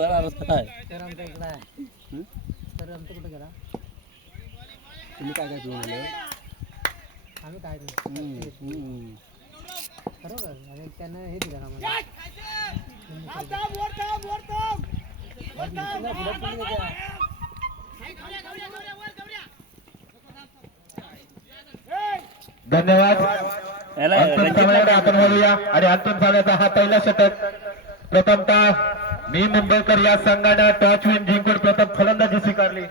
Sir आमचा इकडे आहे. सर आमचं कुठे गेला? तुम्ही काय घेऊन आले? आम्ही काय बरोबर. आणि त्यानं हे दिलं आम्हाला. धन्यवाद. आपण बोलूया. आणि अंतिम झाल्याचा हा पहिला षटक. प्रथमतः मी मुंबईकर या संघाने टॉस विन जिंकून प्रथम फलंदाजी स्वीकारली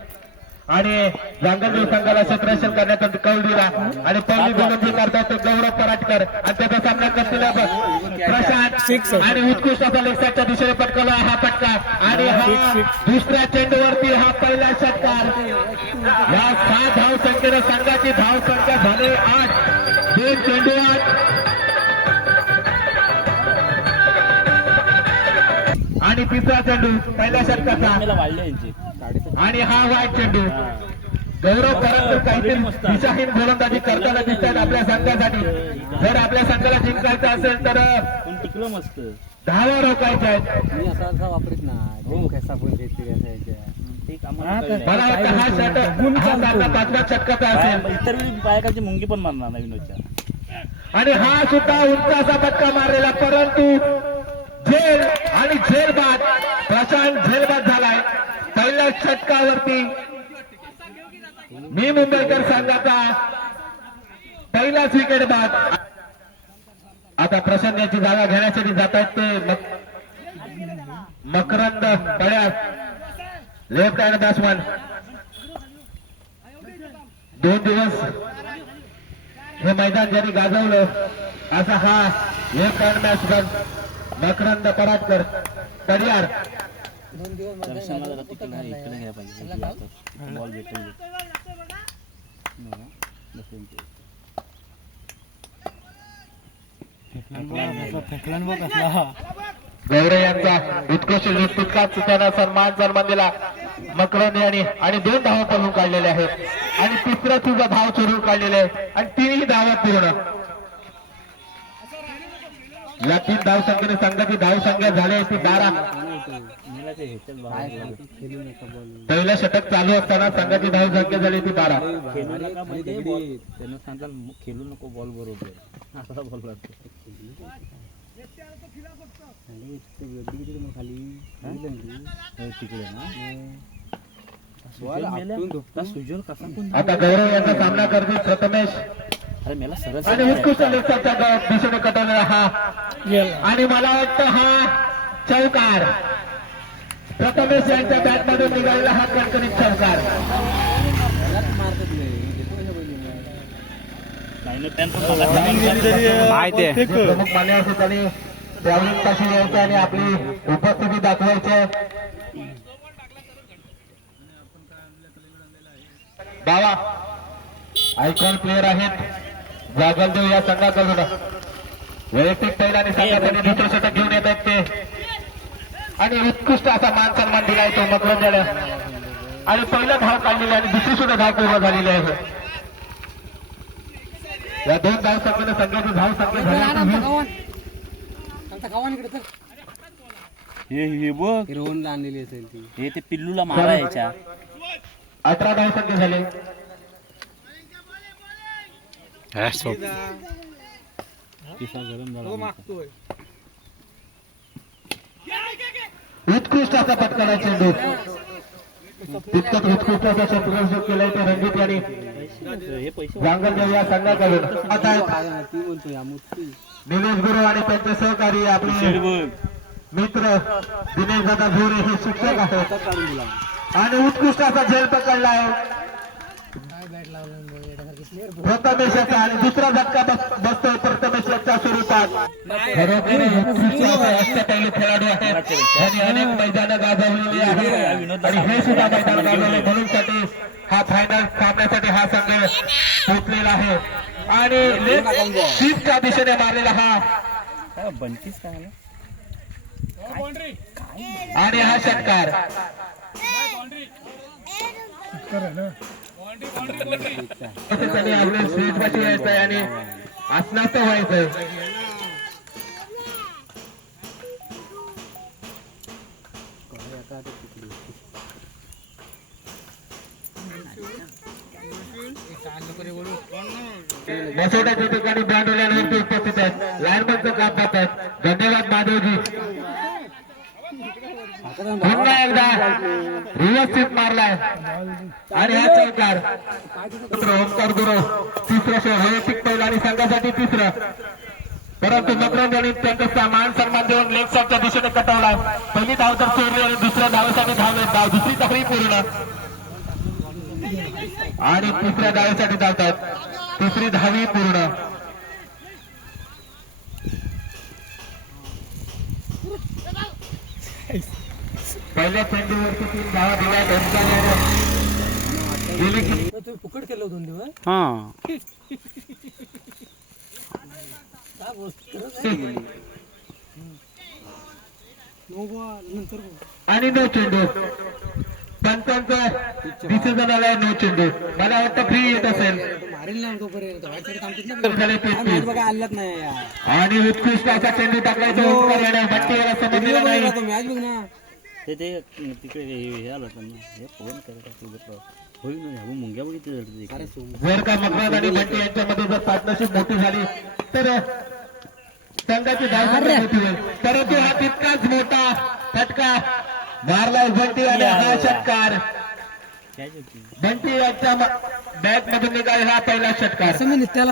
आणि जांगलदेव संघाला क्षेत्ररक्षण करण्याचा कौल दिला आणि पहिली गोलंदाजी करतात गौरव पराटकर आणि त्याचा सामना करतील प्रशांत आणि उत्कृष्ट असा लेगसाईडच्या दिशेने पटकवला हा फटका आणि हा दुसऱ्या चेंडूवरती हा पहिला षटकार. या 6 धाव संख्येने संघाची धाव संख्या झाली 8. 2 चेंडू 8 आणि तिसरा चेंडू पहिल्या षटकाचा आणि हा वाईट चेंडू. गौरव पराटकर काहीतरी दिशाहीन गोलंदाजी करताना दिसतात आपल्या संघासाठी. जर आपल्या संघाला जिंकायचं असेल तर धावा रोखायच्या आहेत. मी असा वापरत नाही कसा पण मला वाटतं हा षटक हा 5व्या षटकाचा असेल. इतर बायकाची मुंगी पण मारणार नाही विनोदच्या. आणि हा सुद्धा उंच असा फटका मारलेला परंतु झेल आणि झेल बाद. प्रशांत झेल बाद झालाय पहिल्या षटकावरती. मी मुंबईकर संघाचा पहिलाच विकेट बाद. आता प्रशांत याची जागा घेण्यासाठी जात आहेत ते मकरंद पड्यास लेफ्ट हँड बॅट्समन. 2 दिवस हे मैदान ज्यांनी गाजवलं असा हा left hand batsman Makarand Paratkar कडियार. 2 दिवस बॉल भेटून गौरव यांचा उत्कृष्ट तितकाच त्यांना सन्मान दिला मकरंद यांनी आणि 2 धावा पळून काढलेल्या आहेत आणि तिसरा तुझा धाव चोरून काढलेला आहे आणि 3ही धावा पूर्ण. या 3 धाव संख्येने संघाची धाव संख्या झाली ती 12. पहिलं षटक चालू असताना संघाची धाव संख्या झाली ती 12. त्यांना सांगता खेळू नको बॉल बरोबर असा बॉल लागतो तिकडे ना. आता गौरव यांचा सामना करतील प्रथमेश आणि उत्कृष्ट लेगच्या दिशेने कटवलेला हा आणि मला वाटतं हा चौकार. प्रथमेश यांच्या बॅट मधून निघालेला हा कणकणीत चौकार. प्रमुख मान्यवर त्यांनी ट्रॅव्हलिंग कशी यायचं आणि आपली उपस्थिती दाखवायची. बाबा आयकॉन प्लेअर आहेत जागलदेव या संघाकडून. वैयक्तिक पहिला आणि संघासाठी दुसरं षटक घेऊन येत आहेत ते आणि उत्कृष्ट असा मान सन्मान दिलाय तो मकरंदला आणि पहिला धाव काढलेली आणि दुसरी सुद्धा धाव पूर्ण झालेली आहे. या 2 धाव संख्येने संघाची धाव संख्या झाली. हे बघ रोहनला आणलेली असेल ती. हे ते पिल्लूला मारायच्या 18 धाव संख्या झाले. उत्कृष्ट असा पटकाला चेंडू तितकंच उत्कृष्ट असा क्षेत्ररक्षण केलंय ते रणजित यांनी जांगलदेव या संघाकडून. निलेश गुरु आणि त्यांचे सहकारी आपले मित्र दिनेश दादा भोरे हे शिक्षक आहेत आणि उत्कृष्ट असा झेल पकडला आहे प्रथमेशाचा आणि दुसरा झटका बसतोय प्रथमेशाच्या स्वरूपात. अष्टपैलू खेळाडू आहेत त्यांनी अनेक मैदानं गाजवलेली आहेत आणि हे सुद्धा मैदान गाजवले म्हणून साठी हा फायनल सामन्यासाठी हा संघ पोचलेला आहे आणि सीटच्या दिशेने मारलेला हा बनतीस आणि हा षटकार. त्यांनी आपल्या स्टेज पाशी यायचंय आणि आसनास्थ व्हायचंय. बसवण्याच्या ठिकाणी बँडवल्यावरती उपस्थित आहेत. लाईनमनचं काम पाहत आहेत. धन्यवाद महादेवजी. पुन्हा एकदा व्यवस्थित मारलाय आणि हा चौकार ओमकार गुरु तिसरं वैयक्तिक पहिला आणि संघासाठी तिसरं. परंतु मकरंद यांनी त्यांचा मान सन्मान देऊन लेग साईडच्या दिशेने कटवलाय. पहिली धाव तर चोरली आणि दुसऱ्या धावेसाठी धाव दुसरी धावही पूर्ण आणि तिसऱ्या धावेसाठी धावतात. तिसरी धावी पूर्ण. पहिल्या चेंडूवरती 3 धावा दिल्या. गेली की तुम्ही फुकट केलं होतं 2 दिवस हा काय बोलतो नंतर आणि 9 चेंडू. पंचांचा डिसिजन आलाय 9 चेंडू. मला वाटतं फ्री येत असेल. मारेल ना तोपर्यंत तर झाले 33. बघा आलाच नाही यार. आणि उत्कृष्ट असा चेंडू टाकलाय तो ओंकार याने. बट्टी याला समजलेला नाही. मॅच बघ ना ते तिकडे हे आलं त्यांना हे फोन करत होईल ना मुंग्या बघितली. जर का मकरंद आणि बंटी यांच्यामध्ये जर पार्टनरशिप मोठी झाली तर संघाची धावसंख्या मोठी होईल. परंतु हा तितकाच मोठा फटका मारलाय बंटी आणि हा षटकार बंटी यांच्या बॅट मधून निघाला. हा पहिला षटकार त्याला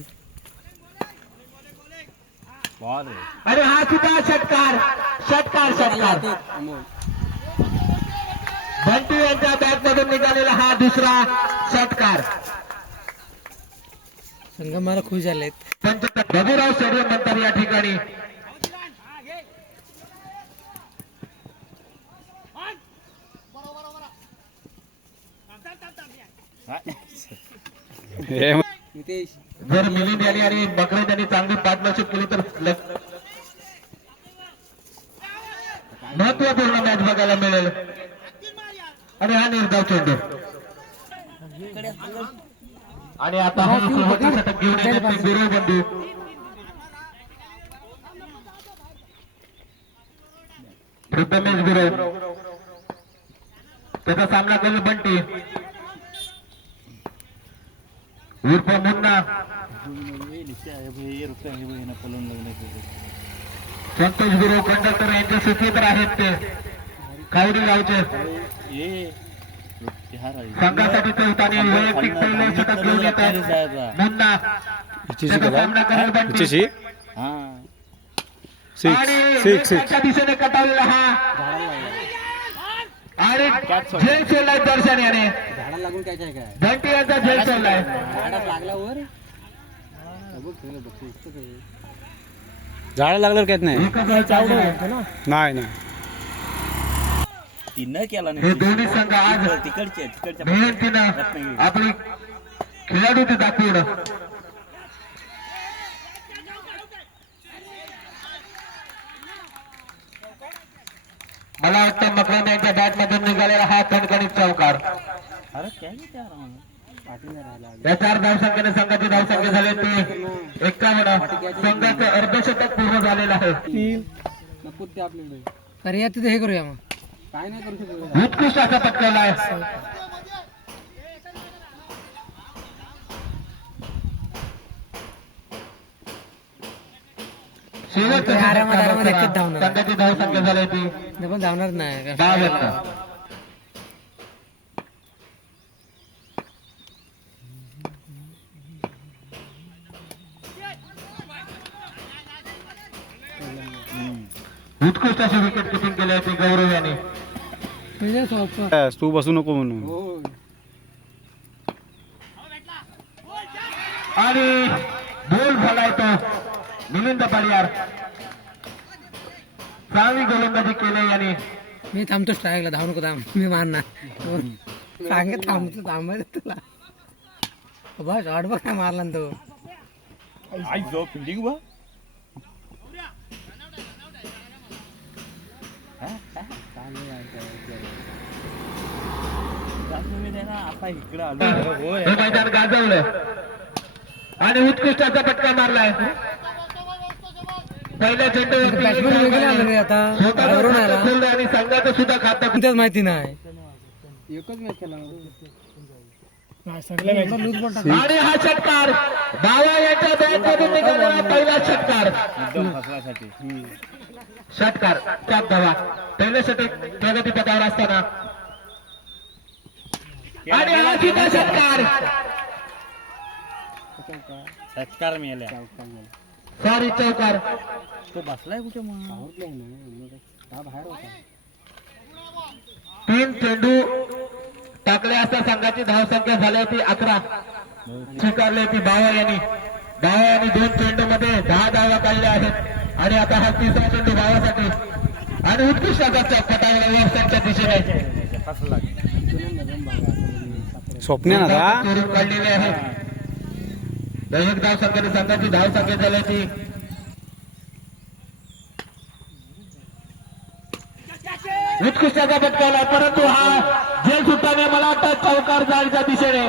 आणि हा सुद्धा षटकार षटकार षटकार बंटी यांच्या बॅट मधून निघालेला हा दुसरा षटकार. संघ मला खुश झालेत. बाबूराव स्टेडियम नंतर या ठिकाणी जर मिलिंद यांनी आणि मकरंद यांनी चांगली पार्टनरशिप केली तर महत्वपूर्ण मॅच बघायला मिळेल. आणि हा निर्धाव चेंडू आणि आता हा शेवटचा षटक घेऊन येतात ते गुरु बंधू. प्रथमेश गुरु त्याचा सामना करेल बंटी उर्फ मुन्ना. संतोष गुरु कंडक्टर यांच्या सूचीवर आहेत ते कावडी गावचे. संघासाठी चौथाने वैयक्तिक पहिले षटक घेऊन येतात मुन्ना. त्याचा सामना करेल बंटी आणि त्याच्या दिशेने कटावलेला हा आणि झेल सोडलाय दर्शन याने. झाडा लागून काय काय बंटी यांचा झेल सोडलाय. झाडा लागल्यावर झाड लागलं काहीच नाही नाही नाही न केला हे दोन्ही संघ आज तिकडच्या मेहनतीनं आपली खेळाडू ते दाखवून मला वाटतं मकरंद यांच्या बॅट मधून निघालेला हा खणखणीत चौकार. या 4 धावसंख्येने संघाची धावसंख्या झाली ती 51. संघाचं अर्धशतक पूर्ण झालेलं आहे. अरे तिथे हे करूया मग काय नाही करू शकतो. उत्कृष्ट असा पटकावलाय. आरामात एकच धावणार. संघाची धावसंख्या झाली ती पण धावणार नाही 10. उत्कृष्ट अशी विकेट किपिंग केली होती गौरव यांनी. तू बसू नको म्हणून. आणि बोल झालाय तो मिलिंद पालियार. चांगली गोलंदाजी केली यांनी. मी थांबतो स्ट्राईकला. धावू नको थांब मी मारणार सांगत थांबतो थांबायचं तुला. बस आठ बघ मारला ना तो. फिल्डिंग बा हे मैदान गाजवलं आणि उत्कृष्टाचा फटका मारलाय. पहिल्या चेंडूवरती बॅट्समॅन वेगळे आले रे आता वरून आला खेळलं आणि संघाचं सुद्धा खातं कोणत्याच माहिती नाही आणि हा षटकार बावा यांच्या बॅटमधून निघालेला पहिला षटकार एकदम फसल्यासाठी षटकार 4 धावा पहिलं षटक प्रगती पथावर असताना आणि हा सुद्धा षटकार षटकार मिळाल्या सॉरी चौकार तो बसलाय कुठे मग 3 चेंडू टाकले असता संघाची धावसंख्या झाली होती 11 स्वीकारली होती बावा यांनी 2 चेंडू मध्ये 10 धावा काढल्या आहेत आणि आता हा तिसरा चेंडू भावासाठी आणि उत्कृष्ट असा पटावर व्यवसायाच्या दिशेने फसला स्वप्न ना चोरून काढलेले आहे एक धाव संख्येने संघाची धावसंख्या झाली होती उत्कृष्ट असा पटकावला परंतु हा झेल सुटताना मला वाटतं चौकार जायच्या दिशेने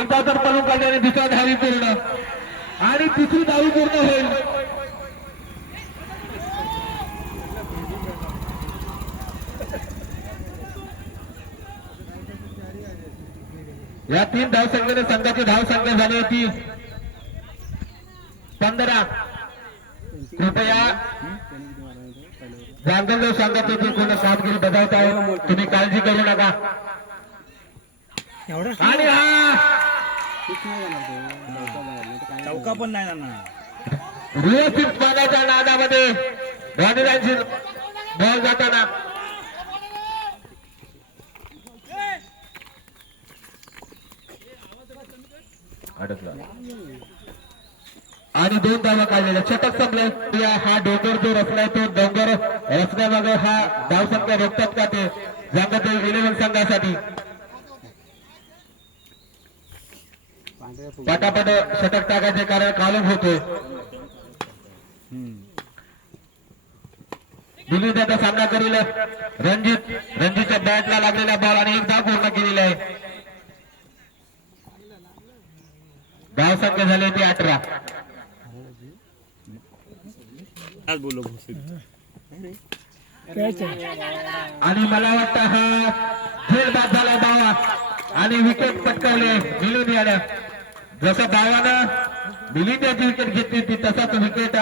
एक धाव तर पळून काढल्याने दुसरा धावी पूर्ण आणि तिसरी धावी पूर्ण होईल या 3 धावसंख्येने संघाची धावसंख्या झाली होती 15 कृपया जांगल सांगत होते कोण कामगिरी बजावताय तुम्ही काळजी करू नका एवढं आणि हा चौका पण नाही जाणार व्यवस्थित मागायच्या नादामध्ये धोनीरांची बॉल जाताना अडकला आणि 2 धावा काढलेल्या षटक संपले हा डोंगर जो रचलाय तो डोंगर रचण्यामागे हा धावसंख्या रोखतात का ते जागतिक 11 संघासाठी पटापट षटक टाकायचे कारण कालम होतोय दिल्ली आता सामना करील रणजितच्या बॅटला लागलेला बॉल आणि 1 धाव पूर्ण केलेला आहे धावसंख्या झाली ती 18 आज बोलो आणि मला वाटतं हा खेळ बाद झाला बावा आणि विकेट पटकावले मिळून याला जसं बावानं मिलिंद्याची विकेट घेतली ती तसाच विकेट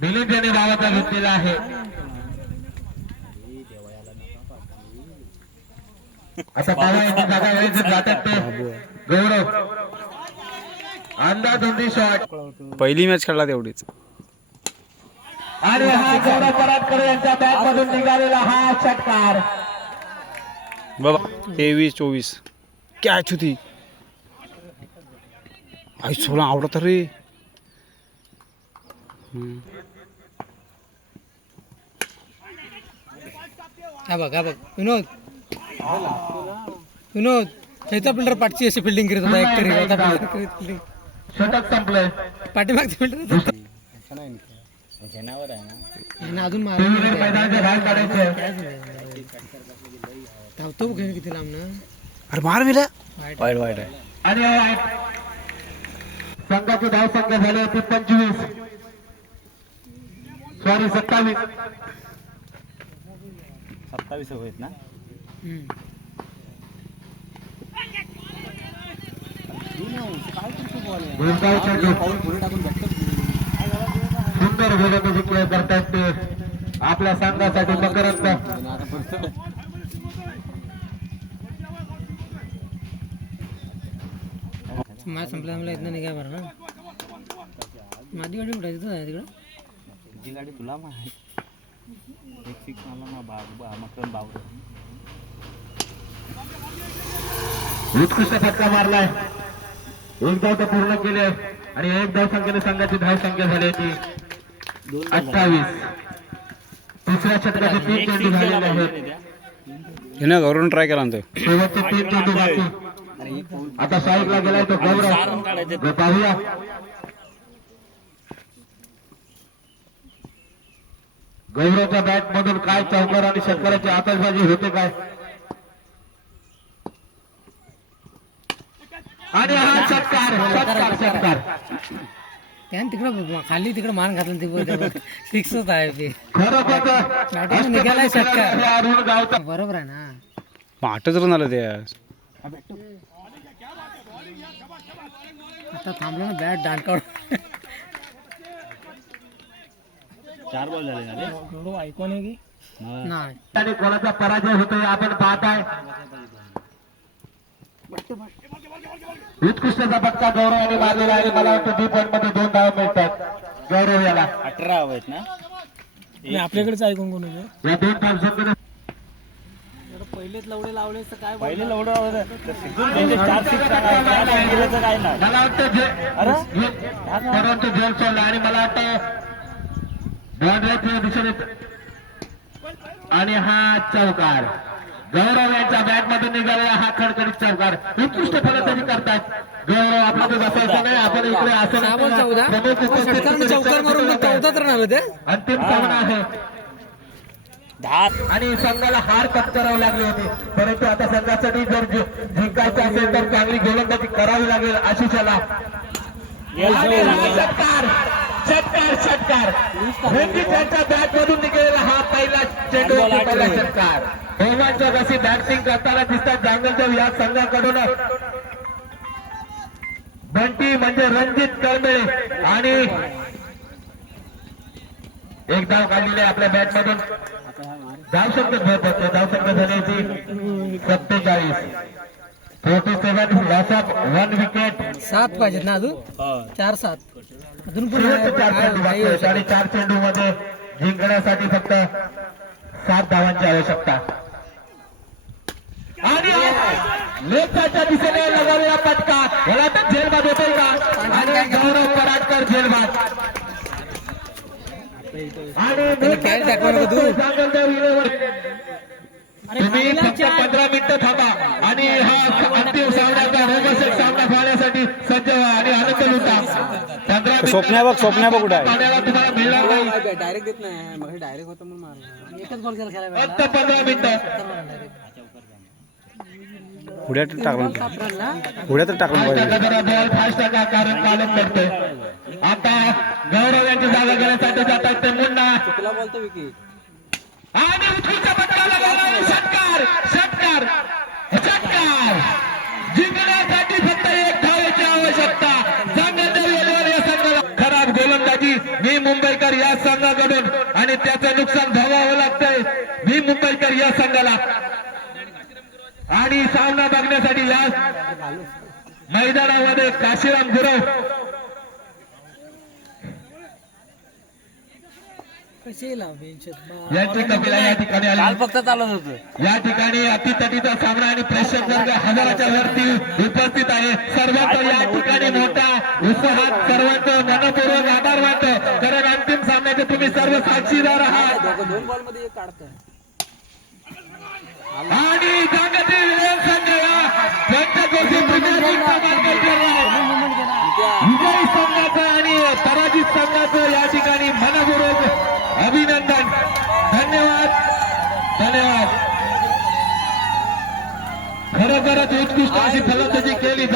मिलिंद्याने बावाचा घेतलेला आहे आता बावा यांची जागा वेळेस जातात ते गौरव अंदाज उंदी शॉट पहिली मॅच खेळला तेवढीच आणि हा गौरव पराटकर यांच्या बॅट मधून निघालेला हा षटकार बाबा 23-24 कॅच होती आई सोला आवडत रे हा बघ विनोद ह्याचा फिल्डर पाठची अशी फिल्डिंग करीत होता एक तरी होता फिल्डिंग षटक संपलंय पाठीमागचे फिल्डर जनावर आहे ना अजून मैदानाच्या बाहेर काढायचं धावतो बघ किती लांब ना अरे मार मिला वाईट वाईट आहे आणि संघाची धावसंख्या झाली होती 25 सॉरी 27 27 होत ना सुंदर गोलंदाजी खेळ करतायत ते आपल्या संघासाठी मकरंद मॅच संपला मला इथं निघा बरं ना माझी गाडी कुठे आहे तिकडं जी गाडी तुला माहिती एक सिक्स मला मकरन बाबर उत्कृष्ट फटका मारलाय 1 धाव तर पूर्ण केले आणि 1 धाव संख्येने संघाची धाव संख्या झाली होती 28 तिसऱ्या षटकाचे 3 चेंडू झालेले आहेत हिनं घरून ट्राय केला ना तो शेवटचे 3 चेंडू बाकी आता साईडला गेलाय तो गौरव पाहूया गौरवच्या बॅट मधून काय चौकार आणि षटकाराची आतषबाजी होते काय आणि हा षटकार त्यानं तिकडं खाली तिकडं मान घातलं ते फिक्सच आहे ते खरोखर बॅटिंग निघालाय षटकार अरुण गावचा बरोबर आहे ना. आठच रन आलं ते आता थांबलो ना बॅट दांडकावर 4 बॉल झाले ना रे. ऐकून आहे की नाही. आणि कोणाचा पराजय होतोय आपण पाहताय. उत्कृष्टचा फटका गौरवाने मारलेला आहे. मला वाटतं बी पॉईंट मध्ये 2 धावा मिळतात गौरव याला. 18 आहेत ना. आपल्याकडेच ऐकून कोण या 2 धावसंख्येने पहिलेच लवडे लावले तर काय पहिले लवडं होतं. 4 6 काय नाही. मला वाटतं परंतु जेल सोडला आणि मला वाटतं बॉर्डरच्या दिशेने आणि हा चौकार गौरव यांच्या बॅट मधून निघालेला हा खडखडीत चौकार. उत्कृष्ट फलंदाजी करतात गौरव. आपला तो बसायचा नाही. आपण इकडे चौकार मारून 14 रन आलं ते. अंतिम सामना आहे 10 आणि संघाला हार पत्करावी लागली होती. परंतु आता संघासाठी जर जिंकायचं असेल तर चांगली गोलंदाजी करावी लागेल आशिषाला. षटकार षटकार षटकार रणजित यांच्या बॅट मधून निघालेला हा पहिला चेंडू पहिला षटकार. रोमांचक अशी बॅटिंग करताना दिसतात जांगलदेव या संघाकडून. बंटी म्हणजे रणजित कळमेळे आणि एक धाव काढलेली आहे आपल्या बॅट मधून. धावसंख्या झाल्याची 47 47 लॉस ऑफ 1 विकेट. 7 पाहिजेत ना अजून 4 7 अजून पण शेवटचे 4 चेंडू बाकी आहेत आणि 4 चेंडू मध्ये जिंकण्यासाठी फक्त 7 धावांची आवश्यकता. आणि लेफ्टच्या दिशेने लगावलेला फटका याला तर जेलबाद होतोय का. आणि गौरव पराडकर जेलबाद. आणि तुम्ही फक्त 15 मिनिटं थांबा आणि हा अंतिम सामन्याचा रोमसेट सामना पाहण्यासाठी सज्ज व्हा आणि आनंद लुटा. 15 स्वप्न्या बघ कुठं आहे. पाहण्याला तुम्हाला मिळणार नाही. डायरेक्ट देत नाही मग डायरेक्ट होतं म्हणून मारला. एकच बॉल केला खेळायला फक्त 15 मिनिटं. पुढ्यात टाकलं पाहिजे. बॉल फास्ट टाका कारण पालन करतोय. आता गौरव यांची जागा घेण्यासाठी जातात ते मुन्ना बोलतो विकी आणि उत्कृष्ट फटका लगावला. षटकार षटकार षटकार. जिंकण्यासाठी फक्त 1 धावेची आवश्यकता. जांगलदेव या संघाला खराब गोलंदाजी मी मुंबईकर या संघाकडून आणि त्याचं नुकसान भोगावं लागतंय मी मुंबईकर या संघाला. आणि सामना बघण्यासाठी या मैदानामध्ये काशीराम गुरव यांची कपिला या ठिकाणी काल आली. फक्त चालत होतं. या ठिकाणी अतितटीचा सामना आणि प्रेक्षक वर्ग हजाराच्या वरती उपस्थित आहे. सर्वांचा या ठिकाणी मोठा उत्साहात सर्वांचं मनपूर्वक आभार मानतो कारण अंतिम सामन्याचे तुम्ही सर्व साक्षीदार आहात. 2 बॉल मध्ये एक काढतोय. आणि जागतिक संघ या पंचकोशी प्रीमियर लीगचा मार्केट विजयी संघाचं आणि पराजित संघाचं या ठिकाणी मनपूर्वक अभिनंदन. धन्यवाद धन्यवाद. खरोखरच उत्कृष्ट अशी फलंदाजी केली.